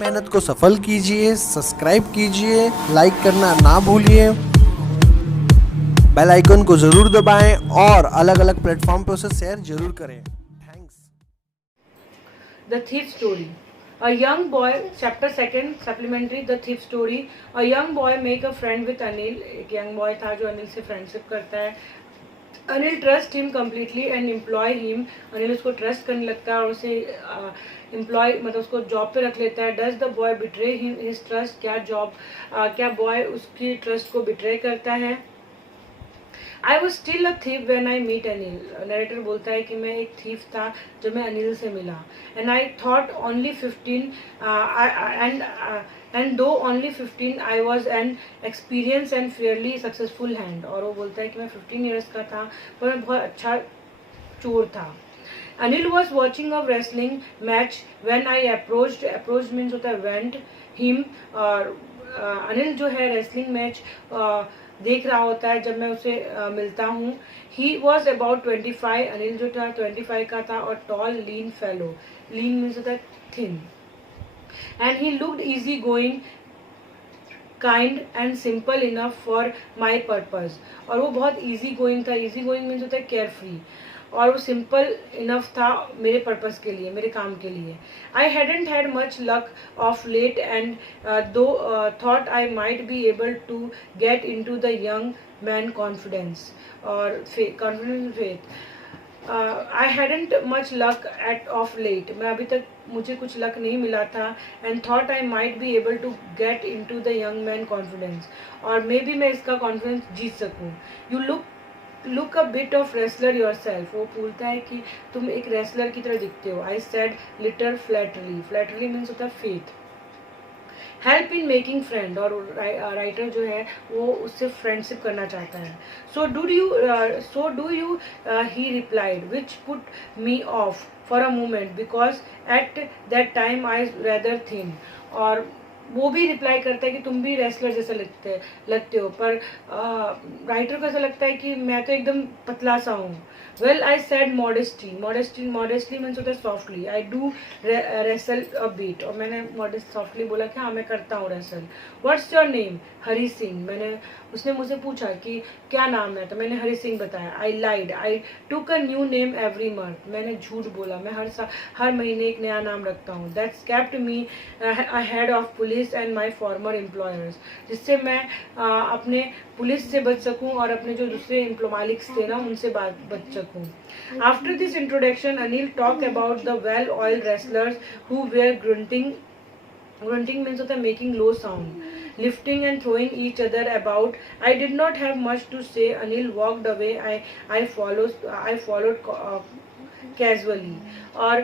मेहनत को सफल कीजिए, सब्सक्राइब कीजिए, लाइक करना ना भूलिए, बेल आइकन को जरूर दबाएं और अलग अलग प्लेटफॉर्म पर उसे शेयर जरूर करें। Thanks. The Thief Story. A young boy, chapter 2nd, supplementary, The Thief Story. A young boy make a friend with Anil. एक young boy था जो अनिल से friendship करता है. Anil trust him completely and employ him. Anil उसको trust करने लगता है और उसे employ मतलब उसको job पे रख लेता है. Does the boy betray his trust? क्या boy उसकी trust को betray करता है? I was still a thief when I meet Anil. Narrator बोलता है कि मैं एक थीफ था जब मैं अनिल से मिला. And I thought only 15 and though only 15 I was an experience and fairly successful hand. और वो बोलता है कि मैं 15 ईयर्स का था पर मैं बहुत अच्छा चोर था. Anil was watching a wrestling match when I approached means होता है वेंट हिम. और अनिल जो है रेसलिंग मैच देख रहा होता है जब मैं उसे मिलता हूँ. He was about 25. अनिल जो था 25 का था और टॉल लीन फेलो. लीन मीन्स होता है thin. And he looked easy going kind and simple enough for my purpose. और वो बहुत ईजी गोइंग था. ईजी गोइंग मीन्स होता है केयर फ्री. और वो सिंपल इनफ था मेरे पर्पस के लिए, मेरे काम के लिए. I hadn't had much luck of late and though thought I might be able to get into the young man confidence और confidence faith. I hadn't much luck at of late. मैं अभी तक मुझे कुछ luck नहीं मिला था. And thought I might be able to get into the young man confidence. और मे बी मैं इसका कॉन्फिडेंस जीत सकूँ. You look a bit of wrestler your self. वो बोलता है कि तुम एक रेसलर की तरह दिखते हो. I said little flatteringly. Flatteringly means होता है faith. Help in making friend. और राइटर जो है वो उससे फ्रेंडशिप करना चाहता है. So do you he replied which put me off for a moment because at that time I rather thin. और वो भी रिप्लाई करता है कि तुम भी रेसलर जैसा लगते हो. पर राइटर को ऐसा लगता है कि मैं तो एकदम पतला सा हूँ. Well I said modestly means होता है softly. I do wrestle a bit. और मैंने मॉडेस्ट सॉफ्टली बोला कि हाँ मैं करता हूँ wrestle. What's your name? Hari Singh. उसने मुझे पूछा कि क्या नाम है तो मैंने हरी सिंह बताया. I lied. I took a new name every month. मैंने झूठ बोला. मैं हर महीने एक नया नाम रखता हूँ. That's kept me ahead of police and my farmer employers. जिससे मैं अपने पुलिस से बच सकूं और अपने जो दूसरे मालिक थे ना उनसे बच सकूं. After this introduction Anil talk about the well oil wrestlers who were grunting. Grunting means होता है making low sound, lifting and throwing each other about. I did not have much to say. Anil walked away. I followed casually. और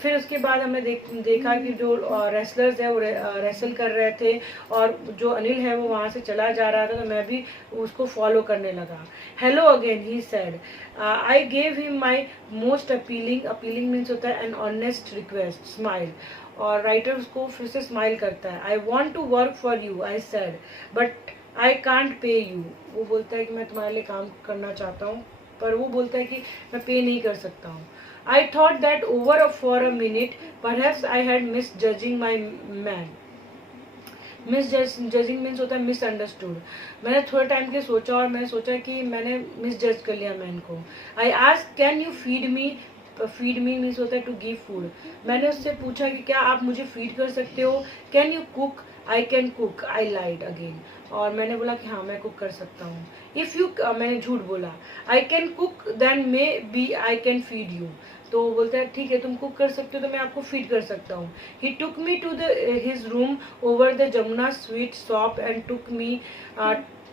फिर उसके बाद हमने देखा कि जो रेसलर्स है वो रेसल कर रहे थे और जो अनिल है वो वहाँ से चला जा रहा था तो मैं भी उसको फॉलो करने लगा. Hello again he said. I gave him my most appealing means होता है एन ऑनेस्ट रिक्वेस्ट स्माइल. और राइटर उसको फिर से स्माइल करता है. I want to work for you I said but I can't pay you. वो बोलता है कि मैं तुम्हारे लिए काम करना चाहता हूँ पर वो बोलता है कि मैं पे नहीं कर सकता हूँ. I thought that over for a minute perhaps I had miss judging my man. Miss judging means होता है मिसअंडरस्टूड. मैंने थोड़े टाइम के सोचा और मैंने सोचा कि मैंने मिस जज कर लिया मैन को. I asked can you feed me means होता है टू गिव फूड. मैंने उससे पूछा कि क्या आप मुझे फीड कर सकते हो. Can you cook. I can cook. I lied again. और मैंने बोला कि हाँ मैं कुक कर सकता हूँ. इफ़ यू मैंने झूठ बोला. I can cook then may be I can feed you. तो वो बोलता है ठीक है तुम कुक कर सकते हो तो मैं आपको फीड कर सकता हूँ. He took me to his room over the Jamuna sweet shop and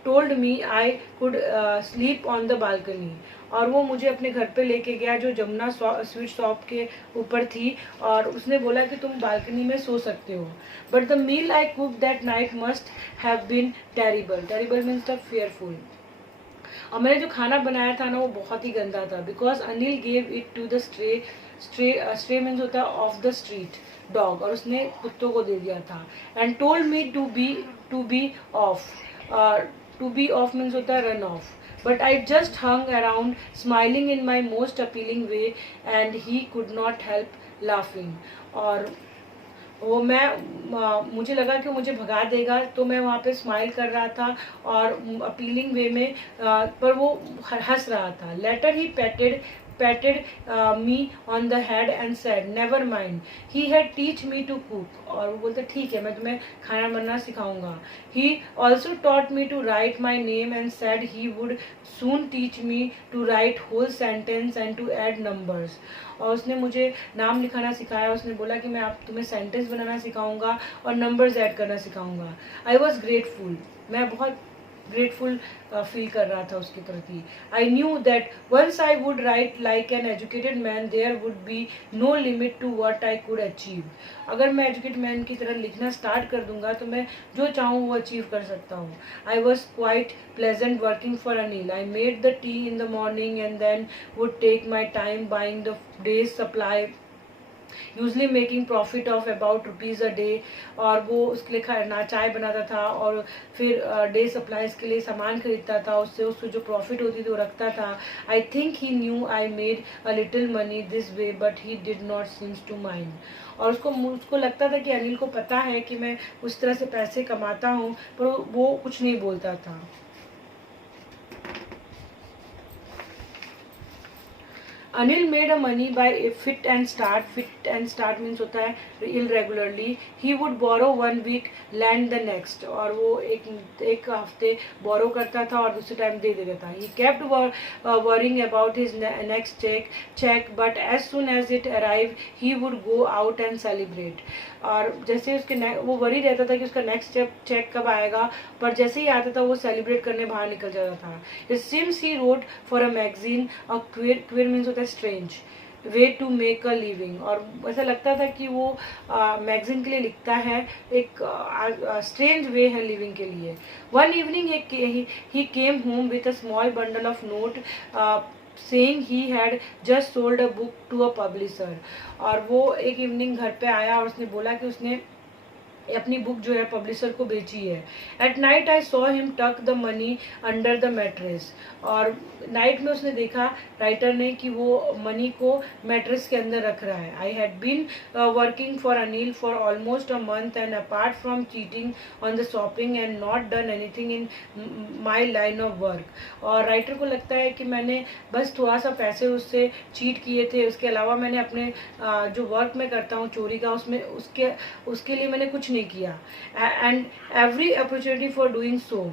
told me I could sleep on the balcony. और वो मुझे अपने घर पे लेके गया जो जमुना स्वीट शॉप के ऊपर थी और उसने बोला कि तुम बालकनी में सो सकते हो. But the meal I cook that night must have been terrible means the fearful. और मैंने जो खाना बनाया था ना वो बहुत ही गंदा था. Because Anil gave it to the stray means होता है ऑफ द स्ट्रीट डॉग. और उसने कुत्तों को दे दिया था. And told me to be off means होता है run off. But I just hung around, smiling in my most appealing way, and he could not help laughing. और वो मुझे लगा कि मुझे भगा देगा, तो मैं वहाँ पे स्माइल कर रहा था और अपीलिंग वे में, पर वो हंस रहा था. Later he patted me on the head and said never mind, he had teach me to cook. और वो बोलते ठीक है, मैं तुम्हें खाना बनाना सिखाऊंगा. He also taught me to write my name and said he would soon teach me to write whole sentence and to add numbers. और उसने मुझे नाम लिखाना सिखाया. उसने बोला कि मैं तुम्हें सेंटेंस बनाना सिखाऊंगा और नंबर्स ऐड करना सिखाऊंगा. I was grateful. मैं बहुत ग्रेटफुल फील कर रहा था उसके प्रति. I knew that once I would write like an educated man there would be no limit to what I could achieve. अगर मैं एजुकेटेड मैन की तरह लिखना स्टार्ट कर दूंगा तो मैं जो चाहूँ वो अचीव कर सकता हूँ. I was quite pleasant working for Anil. I made the tea in the morning and then would take my time buying the day's supply, usually making profit of about rupees a day. और वो उसके लिए चाय बनाता था और फिर day supplies के लिए सामान खरीदता था. उससे उसको जो प्रॉफिट होती थी वो रखता था. I think he knew I made a little money this way but he did not seems to mind. और उसको लगता था कि अनिल को पता है कि मैं उस तरह से पैसे कमाता हूँ, पर वो कुछ नहीं बोलता था. Anil made a money by fit and start. Fit and start means होता है irregularly. He would borrow 1 week, lend the next. और वो एक हफ्ते borrow करता था और दूसरे टाइम दे देता था. He kept worrying about his next check, but as soon as it arrived, he would go out and celebrate. और जैसे वो वरी रहता था कि उसका नेक्स्ट चेक कब आएगा, पर जैसे ही आता था वो सेलिब्रेट करने बाहर निकल जाता था. It seems he wrote for a magazine. A queer means होता है strange way to make a living. और ऐसा लगता था कि वो मैगजीन के लिए लिखता है, एक स्ट्रेंज वे है लिविंग के लिए. One evening he came home with a small bundle of note saying he had just sold a book to a publisher. और वो एक इवनिंग घर पे आया और उसने बोला कि उसने अपनी बुक जो है पब्लिशर को बेची है. At night I saw him tuck the money under the mattress. और नाइट में उसने देखा राइटर ने कि वो मनी को मैट्रेस के अंदर रख रहा है. I had been working for Anil for almost a month and apart from cheating on the shopping and not done anything in my line of work. और राइटर को लगता है कि मैंने बस थोड़ा सा पैसे उससे चीट किए थे, उसके अलावा मैंने अपने जो वर्क में करता हूँ चोरी का उसमें उसके लिए मैंने कुछ नहीं किया. And every opportunity for doing so.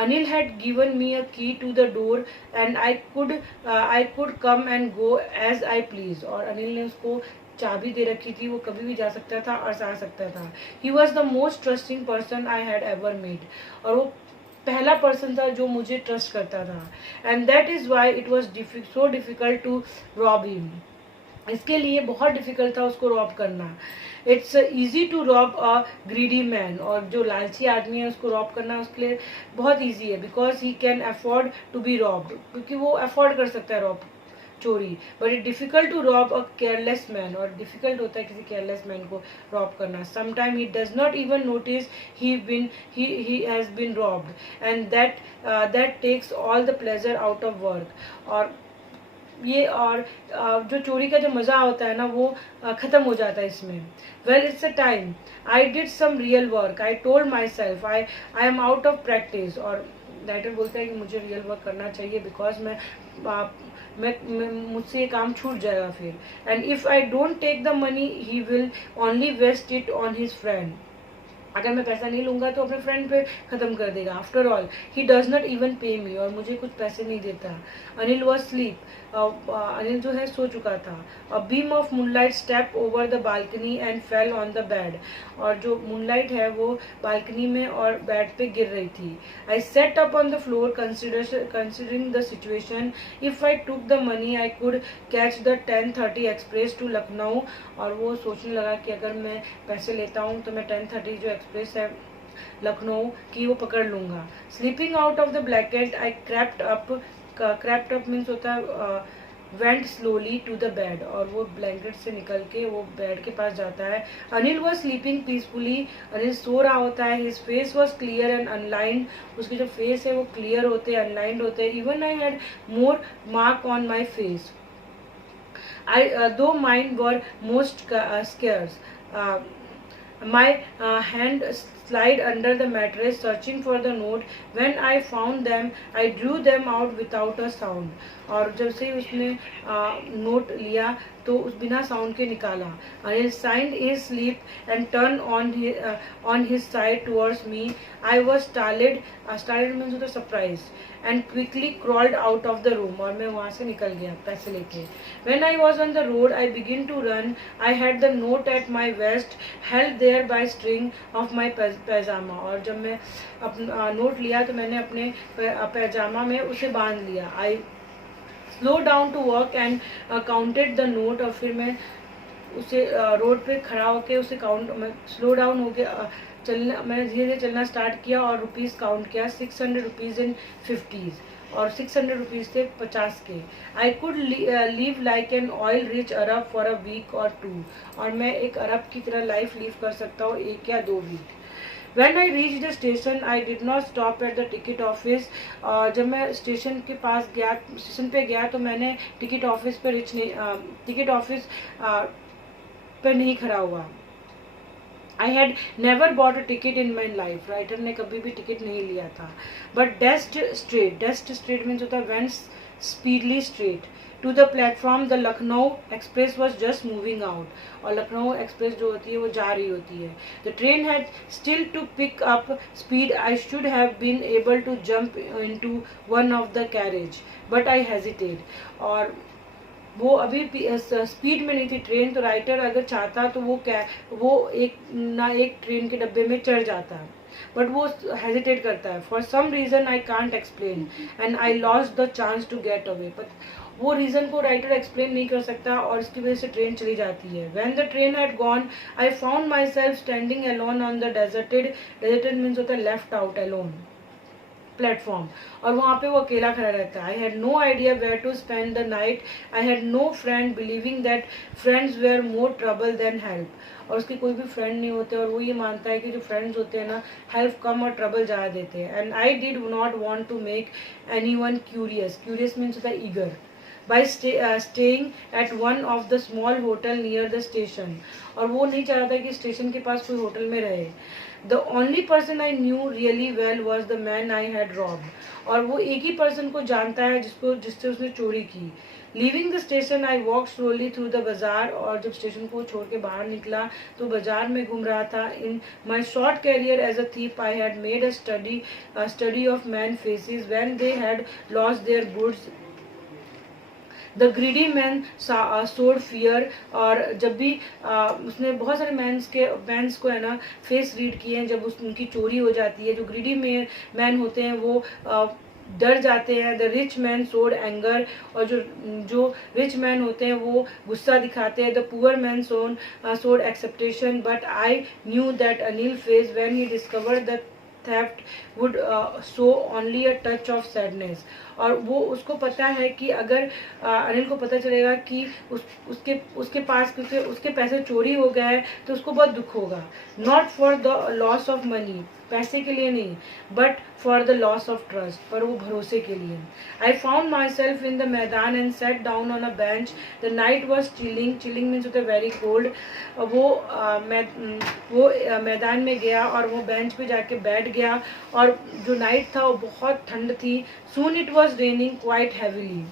Anil had given me a key to the door and I could come and go as I please. और अनिल ने उसको चाबी दे रखी थी, वो कभी भी जा सकता था और आ सकता था. He was the most trusting person I had ever met. और वो पहला पर्सन था जो मुझे ट्रस्ट करता था. And that is why it was so difficult to rob him. इसके लिए बहुत डिफिकल्ट था उसको रॉब करना. It's easy to rob a greedy man. और जो लालची आदमी है उसको रॉब करना उसके लिए बहुत ईजी है, because he can afford to be robbed, क्योंकि वो अफोर्ड कर सकता है चोरी. But it difficult to rob a careless man. और डिफिकल्ट होता है किसी केयरलेस मैन को रॉब करना. Sometime he does not even notice he has been robbed and that takes all the pleasure out of work. और ये और जो चोरी का जो मज़ा होता है ना वो ख़त्म हो जाता है इसमें. Well it's a time I did some real work. I told myself I am out of practice. और राइटर बोलता है कि मुझे रियल वर्क करना चाहिए बिकॉज मैं मुझसे ये काम छूट जाएगा फिर. And if I don't take the money he will only waste it on his friend. अगर मैं पैसा नहीं लूँगा तो अपने फ्रेंड पे ख़त्म कर देगा. After all he does not even पे मी. और मुझे कुछ पैसे नहीं देता. Anil was sleep. अनिल जो है सो चुका था. A beam of moonlight step over the balcony and fell on the bed. और जो मूनलाइट है वो बालकनी में और बेड पे गिर रही थी. I sat up on the floor considering the situation. If I took the money I could catch the 10:30 express to Lucknow. और वो सोचने लगा कि अगर मैं पैसे लेता हूँ तो मैं 10:30 जो एक्सप्रेस है लखनऊ की वो पकड़ लूँगा. Slipping out of the blanket I crept up means होता है went slowly to the bed. और वो ब्लैंकेट से निकल के वो बेड के पास जाता है. Anil was sleeping peacefully. Anil सो रहा होता है. His face was clear and unlined. उसके जो फेस है वो क्लियर होते हैं, अनलाइंड होते हैं. Even I had more mark on my face. though mine were most scarce. My hand slid under the mattress searching for the note. When I found them, I drew them out without a sound. और जब से उसने note लिया तो उस बिना sound के निकाला. Anil signed his sleep and turned on his side towards me. I was startled. Startled means होता surprised. And quickly crawled out of the room. और मैं वहाँ से निकल गया पैसे लेके. When I was on the road, I began to run. I had the note at my waist, held there by string of my पैजामा. और जब मैं अपना नोट लिया तो मैंने अपने पैजामा में उसे बांध लिया. I slow down to walk and counted the note. और फिर मैं उसे रोड पे खड़ा होकर उसे काउंट, मैं स्लो डाउन होके चलना, मैंने धीरे धीरे चलना स्टार्ट किया और रुपीज़ काउंट किया. 600 रुपीज़ इन 50s और 600 रुपीज़ थे 50 के. I could live like an oil rich Arab for a week और 2. और मैं एक अरब की तरह लाइफ लीव कर सकता हूँ 1 या 2 week. When I reached the station, I did not stop at the ticket office. जब मैं स्टेशन के पास गया, स्टेशन पे गया तो मैंने टिकट ऑफिस पे टिकट ऑफिस पर नहीं खड़ा हुआ. I had never bought a ticket in my life. Writer ने कभी भी टिकट नहीं लिया था. But dashed straight means होता है went speedily straight to the platform. The Lucknow Express was just moving out. और लखनऊ एक्सप्रेस जो होती है वो जा रही होती है. The train had still to pick up speed. I should have been able to jump into one of the carriage, but I hesitated. और वो अभी स्पीड में नहीं थी ट्रेन, तो राइटर अगर चाहता तो वो एक ट्रेन के डब्बे में चढ़ जाता है, बट वो हेजिटेट करता है. For some reason I can't explain and I lost the chance to get away. But वो रीजन को राइटर एक्सप्लेन नहीं कर सकता और इसकी वजह से ट्रेन चली जाती है. When the train had gone I found my self standing alone on the deserted means होता है लेफ्ट आउट अलोन प्लेटफॉर्म. और वहाँ पे वो अकेला खड़ा रहता है. I had no idea where to spend the night. I had no friend, believing that friends were more trouble than help. और उसके कोई भी फ्रेंड नहीं होते और वो ये मानता है कि जो फ्रेंड्स होते हैं ना हेल्प कम और ट्रबल ज़्यादा देते हैं. And I did not want to make anyone curious means होता है eager by staying at one of the small hotel near the station. और वो नहीं चाहता कि स्टेशन के पास कोई होटल में रहे. The only person I knew really well was the man I had robbed. और वो एक ही पर्सन को जानता है जिससे उसने चोरी की. Leaving the station, I walked slowly through the bazaar. और जब स्टेशन को छोड़ के बाहर निकला तो बाजार में घूम रहा था. In my short career as a thief, I had made a study of man faces when they had lost their goods. The greedy man सोड फियर. और जब भी उसने बहुत सारे मैंस को है ना फेस रीड किए हैं जब उनकी चोरी हो जाती है. जो ग्रीडी मैन होते हैं वो डर जाते हैं. द रिच मैन सोड एंगर. और जो रिच मैन होते हैं वो गुस्सा दिखाते हैं. द पुअर मैन सोड acceptation. But I knew that Anil face when he discovered the theft would show only a touch of sadness. और वो उसको पता है कि अगर अनिल को पता चलेगा कि उसके पास उसके पैसे चोरी हो गए हैं तो उसको बहुत दुख होगा. Not for the loss of money, पैसे के लिए नहीं, but for the loss of trust, पर वो भरोसे के लिए. I found myself in the maidan and sat down on a bench. The night was chilling means होता है वेरी कोल्ड. वो मैदान में गया और वो बेंच पे जाके बैठ गया और जो नाइट था वो बहुत ठंड थी. Soon it was raining quite heavily.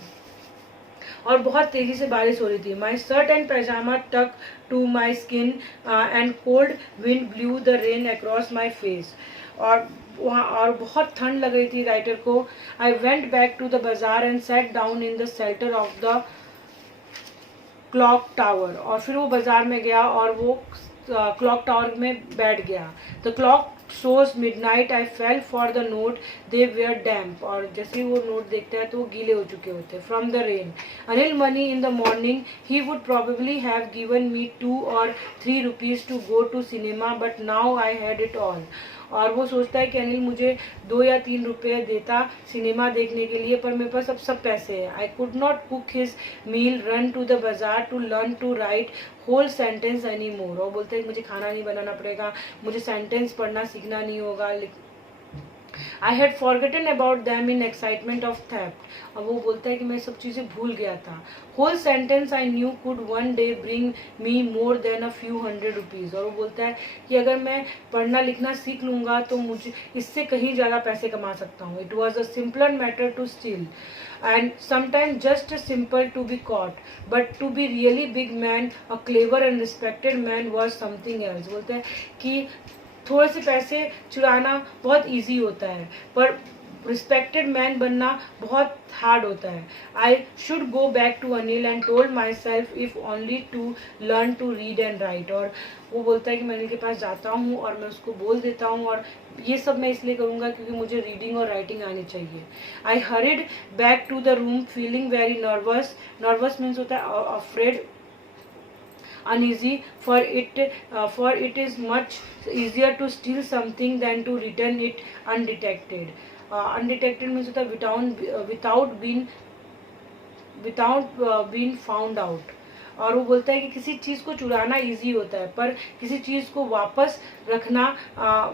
और बहुत तेजी से बारिश हो रही थी. My shirt and pyjama stuck to my skin and cold wind blew the rain across my face. और बहुत ठंड लग रही थी राइटर को. I went back to the bazaar and sat down in the shelter of the clock tower. और फिर वो बाजार में गया और वो क्लॉक टावर में बैठ गया. The clock shows midnight. I fell for the note. They were damp. और जैसे ही वो नोट देखता है तो वो गीले हो चुके होते हैं from the rain. Anil money in the morning. He would probably have given me 2 or 3 rupees to go to cinema, but now I had it all. और वो सोचता है कि अनिल मुझे 2 या 3 रुपये देता सिनेमा देखने के लिए, पर मेरे पास अब सब पैसे हैं. I could not cook his meal, run to the bazaar to learn to write whole sentence any more. और बोलते हैं मुझे खाना नहीं बनाना पड़ेगा, मुझे सेंटेंस पढ़ना सीखना नहीं होगा. I had forgotten about them in excitement of theft. और वो बोलता है कि मैं सब चीज़ें भूल गया था. Whole sentence I knew could one day bring me more than a few hundred rupees. और वो बोलता है कि अगर मैं पढ़ना लिखना सीख लूँगा तो मुझे इससे कहीं ज़्यादा पैसे कमा सकता हूँ. It was a simpler matter to steal. And sometimes just simple to be caught, but to be really big man, a clever and respected man was something else. बोलते हैं कि थोड़े से पैसे चुराना बहुत इजी होता है, पर रिस्पेक्टेड मैन बनना बहुत हार्ड होता है. I should go back to Anil and told myself if only to learn to read and write. और वो बोलता है कि मैं अनिल के पास जाता हूँ और मैं उसको बोल देता हूँ, और ये सब मैं इसलिए करूँगा क्योंकि मुझे रीडिंग और राइटिंग आनी चाहिए. I hurried back to the room feeling very nervous. Nervous means होता है afraid, uneasy, for it is much easier to steal something than to return it undetected. Undetected means होता है without being found out. और वो बोलता है कि किसी चीज़ को चुराना इजी होता है, पर किसी चीज़ को वापस रखना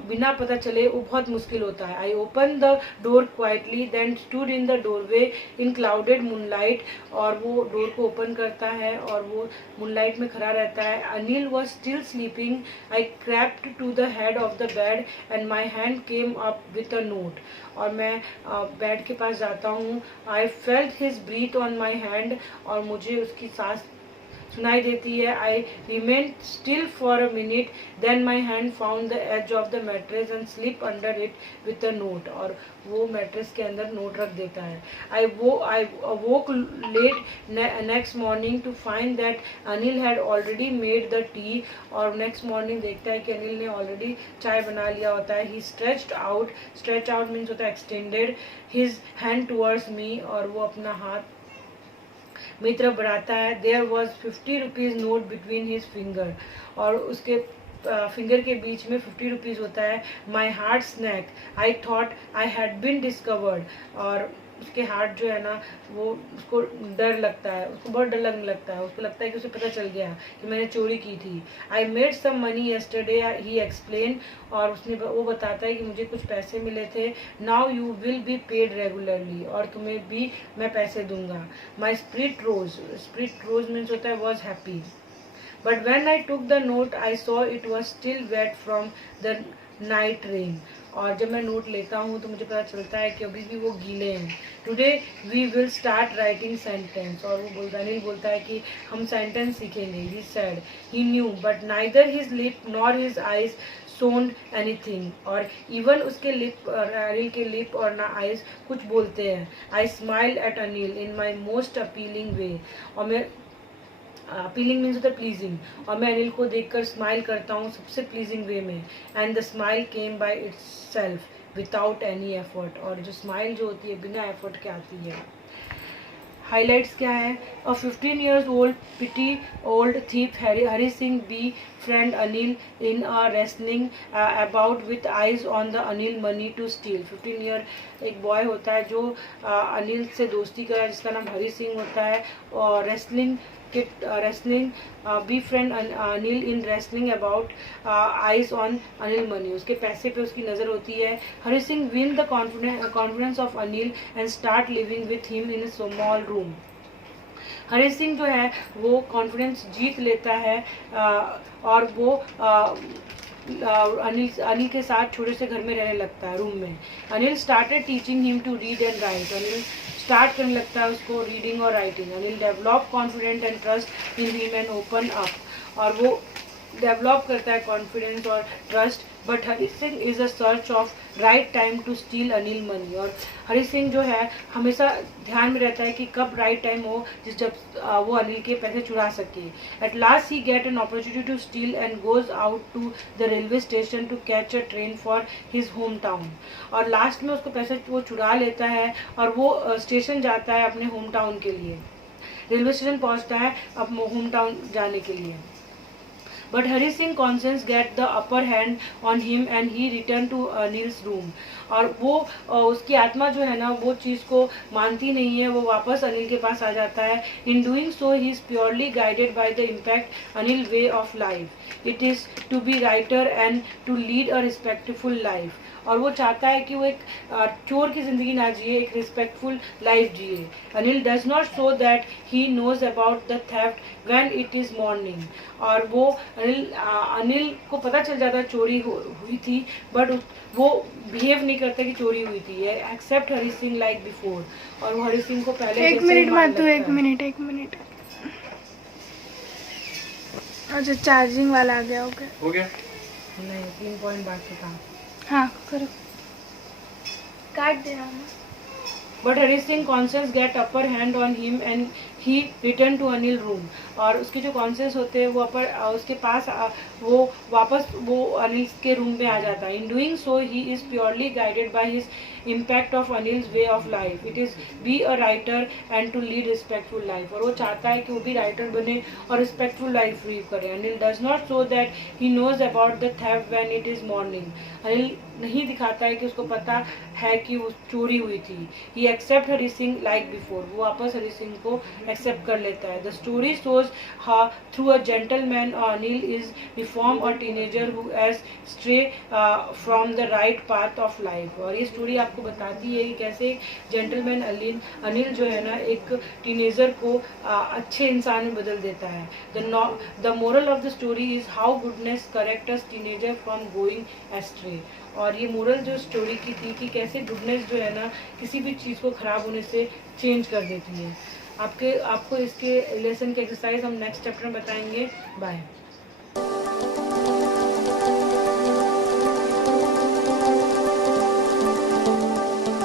बिना पता चले वो बहुत मुश्किल होता है. I open the door quietly then stood in the doorway in clouded moonlight. और वो डोर को ओपन करता है और वो मूनलाइट में खड़ा रहता है. Anil was still sleeping. I crept to the head of the bed and my hand came up with a note. और मैं बेड के पास जाता हूँ. I felt his breath on my hand. और मुझे उसकी सांस सुनाई देती है. I remain still for a minute then my hand found the edge of the mattress and slip under it with a note. और वो मैट्रेस के अंदर नोट रख देता है. I awoke late next morning to find that Anil had already made the tea. और next morning देखता है कि अनिल ने ऑलरेडी चाय बना लिया होता है. ही स्ट्रेच आउट मीन्स होता है extended his hand towards me. और वो अपना हाथ मेरी तरफ बढ़ाता है. There was 50 rupees note between his finger. और उसके फिंगर के बीच में 50 रुपीज़ होता है. My heart snack. I thought I had been discovered. और उसके हार्ट जो है ना वो उसको डर लगता है, उसको बहुत डर लगने लगता है. उसको लगता है कि उसे पता चल गया कि मैंने चोरी की थी. I made some money yesterday he explain. और उसने वो बताता है कि मुझे कुछ पैसे मिले थे. Now you will be paid regularly. और तुम्हें भी मैं पैसे दूंगा. माई स्प्रिट रोज मीन्स होता है was happy. But when I took the note I saw it was still wet from the night rain. और जब मैं नोट लेता हूँ तो मुझे पता चलता है कि अभी भी वो गीले हैं. Today we will start writing sentence. और वो अनिल बोलता है कि हम सेंटेंस सीखेंगे. He said he knew but neither his lip nor his eyes showed anything. और इवन उसके लिप, अनिल के लिप और ना आइज कुछ बोलते हैं. I smile at Anil in my most appealing way. और मैं अपीलिंग मीन्स होता है प्लीजिंग. और मैं अनिल को देखकर स्माइल करता हूँ सबसे प्लीजिंग वे में. And the smile came by it's self without any effort. और जो स्माइल जो होती है बिना एफर्ट के आती है. हाइलाइट्स क्या है? A 15 years old petty old thief Hari Singh be friend Anil in a wrestling about with eyes on the Anil money to steal. 15 year एक बॉय होता है जो अनिल से दोस्ती कर रहा है जिसका नाम हरी सिंह होता है. और wrestling be friend Anil in wrestling about eyes on Anil money. उसके पैसे पे उसकी नज़र होती है. Hari Singh win the confidence of Anil and start living with him in small room. Hari Singh जो है वो कॉन्फिडेंस जीत लेता है और वो अनिल के साथ छोटे से घर में रहने लगता है, रूम में. Anil started teaching him to read and write. Anil start करने लगता है उसको रीडिंग और writing. Anil develop confident and trust in him and open up. और वो डेवलप करता है कॉन्फिडेंस और trust. But Hari Singh is a search of right time to steal Anil money. और हरी सिंह जो है हमेशा ध्यान में रहता है कि कब राइट टाइम हो जब वो अनिल के पैसे चुरा सके. At last he get an opportunity to steal and goes out to the railway station to catch a train for his home town. और लास्ट में उसको पैसे वो चुरा लेता है और वो स्टेशन जाता है अपने होम टाउन के लिए. रेलवे स्टेशन पहुंचता है अब होम टाउन जाने के लिए. But Hari Singh conscience get the upper hand on him and he returned to Anil's room. और वो उसकी आत्मा जो है ना वो चीज़ को मानती नहीं है. वो वापस अनिल के पास आ जाता है. In doing so he is purely guided by the impact Anil way of life. It is to be writer and to lead a respectful life. और वो चाहता है कि वो एक चोर की ज़िंदगी ना जिए, एक रिस्पेक्टफुल लाइफ जिए। Anil does not show that he knows about the theft when it is morning. और वो अनिल को पता चल जाता है चोरी हुई थी, बट वो बिहेव नहीं करता कि चोरी हुई थी, accept Hari Singh like before. और वो हरी सिंह को पहले एक जैसे ही मिनट मान मातू, लेता एक है। मिनट। अच्छा, चार्जिंग वाला आ गया। हो गया। नहीं, 3 पॉइंट बाकी था। हाँ करो, काट देना ना। But Hari Singh conscious get upper hand on him and he return to Anil room. और उसके जो कॉन्शियस होते हैं वो उसके पास वो वापस वो अनिल के रूम में आ जाता है। In doing so he is purely guided by his impact of Anil's way of life. It is be a writer and to lead respectful life. और वो चाहता है कि वो भी राइटर बने और रिस्पेक्टफुल लाइफ लीड करे। Anil does not show that he knows about the theft when it is morning. Anil नहीं दिखाता है कि उसको पता है कि वो चोरी हुई थी। ही accept Hari Singh like before. वो वापस हरी सिंह को एक्सेप्ट कर लेता है। The story shows how through a gentleman Anil is reform a teenager who has stray from the right path of life. और ये स्टोरी आपको बताती है कि कैसे जेंटलमैन अनिल जो है ना, एक टीनेजर को अच्छे इंसान में बदल देता है। The moral of the story is how goodness correct us teenager from going ashtray. और ये मोरल जो स्टोरी की थी कि कैसे गुडनेस जो है ना किसी भी चीज़ को ख़राब होने से चेंज कर देती है। आपको इसके लेसन के एक्सरसाइज हम नेक्स्ट चैप्टर में बताएंगे। बाय।